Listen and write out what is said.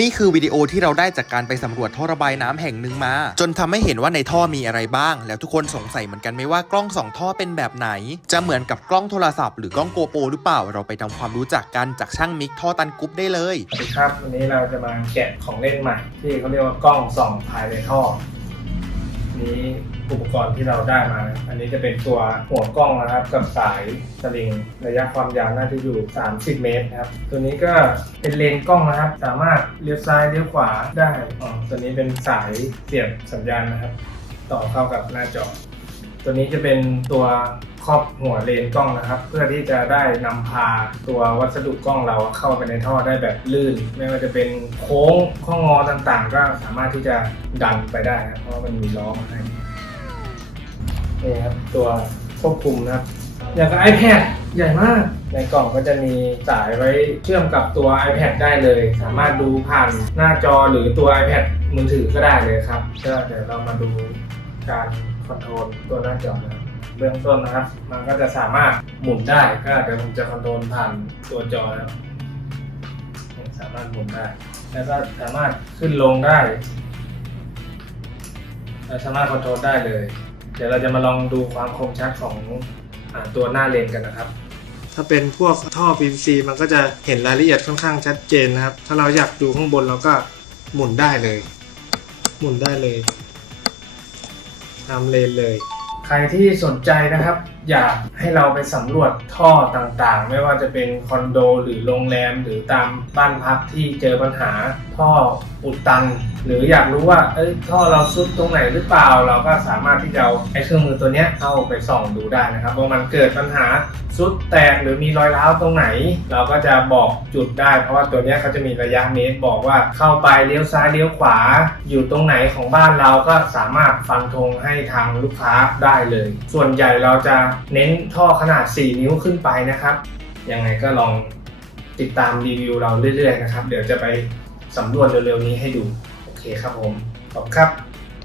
นี่คือวิดีโอที่เราได้จากการไปสำรวจท่อระบายน้ำแห่งหนึ่งมา จนทำให้เห็นว่าในท่อมีอะไรบ้าง แล้วทุกคนสงสัยเหมือนกันไหมว่ากล้องสองท่อเป็นแบบไหน จะเหมือนกับกล้องโทรศัพท์หรือกล้องโกโปรหรือเปล่าเราไปทำความรู้จักกันจากช่างมิกท่อตันกรุ๊ปได้เลยสวัสดีครับวันนี้เราจะมาแกะของเล่นใหม่ ที่เขาเรียกว่ากล้องส่องภายในท่อนี้ อุปกรณ์ที่เราได้มาอันนี้จะเป็นตัวหัวกล้องนะครับ กับสายสลิง ระยะความยาวน่าจะอยู่ 30 เมตรนะครับ ตัวนี้ก็เป็นเลนส์กล้องนะครับ สามารถเลี้ยวซ้ายเลี้ยวขวาได้อ๋อตัวนี้เป็นสายเสียบสัญญาณนะครับ ต่อเข้ากับหน้าจอ ตัวนี้จะเป็นตัวครอบหัวเลนกล้องนะครับ เพื่อที่จะได้นำพาตัววัสดุกล้องเราเข้าไปในท่อได้แบบลื่น ไม่ว่าจะเป็นโค้งข้องอต่างๆ ก็สามารถที่จะดันไปได้นะเพราะมันมีล้อมาให้ นี่ครับตัวควบคุมนะครับ อย่างกับ iPad ใหญ่มาก ในกล่องก็จะมีสายไว้เชื่อมกับตัว iPad ได้เลย สามารถดูผ่านหน้าจอหรือตัว iPad มือถือก็ได้เลยครับก็เดี๋ยวเรามาดูการคอนโทรลตัวหน้าจอนะครับเบื้องต้นนะครับ มันก็จะสามารถหมุนได้ก็เดี๋ยวผมจะคอนโทรลผ่านตัวจอแล้วสามารถหมุนได้ แล้วก็สามารถขึ้นลงได้และสามารถคอนโทรลได้เลย เดี๋ยวเราจะมาลองดูความคมชัดของอตัวหน้าเลนกันนะครับ ถ้าเป็นพวกท่อ PVC มันก็จะเห็นรายละเอียดค่อนข้างชัดเจนนะครับ ถ้าเราอยากดูข้างบนเราก็หมุนได้เลย หมุนได้เลยตามเลนเลย ใครที่สนใจนะครับ อยากให้เราไปสำรวจท่อต่างๆ ไม่ว่าจะเป็นคอนโด หรือโรงแรมหรือตามบ้านพักที่เจอปัญหาท่ออุดตัน หรืออยากรู้ว่าเอ้ยท่อเราซุดตรงไหนหรือเปล่า เราก็สามารถที่จะเอาไอ้เครื่องมือตัวนี้เข้าไปส่องดูได้นะครับว่ามันเกิดปัญหาซุดแตกหรือมีรอยร้าวตรงไหน เราก็จะบอกจุดได้ เพราะว่าตัวนี้เขาจะมีระยะเมตรบอกว่าเข้าไปเลี้ยวซ้ายเลี้ยวขวา อยู่ตรงไหนของบ้านเราก็สามารถฟันธงให้ทางลูกค้าได้เลย ส่วนใหญ่เราจะเน้นท่อขนาด 4 นิ้วขึ้นไปนะครับ ยังไงก็ลองติดตามรีวิวเราเรื่อยๆนะครับ เดี๋ยวจะไปสำรวจเร็วๆนี้ให้ดู โอเคครับผม ขอบคุณครับ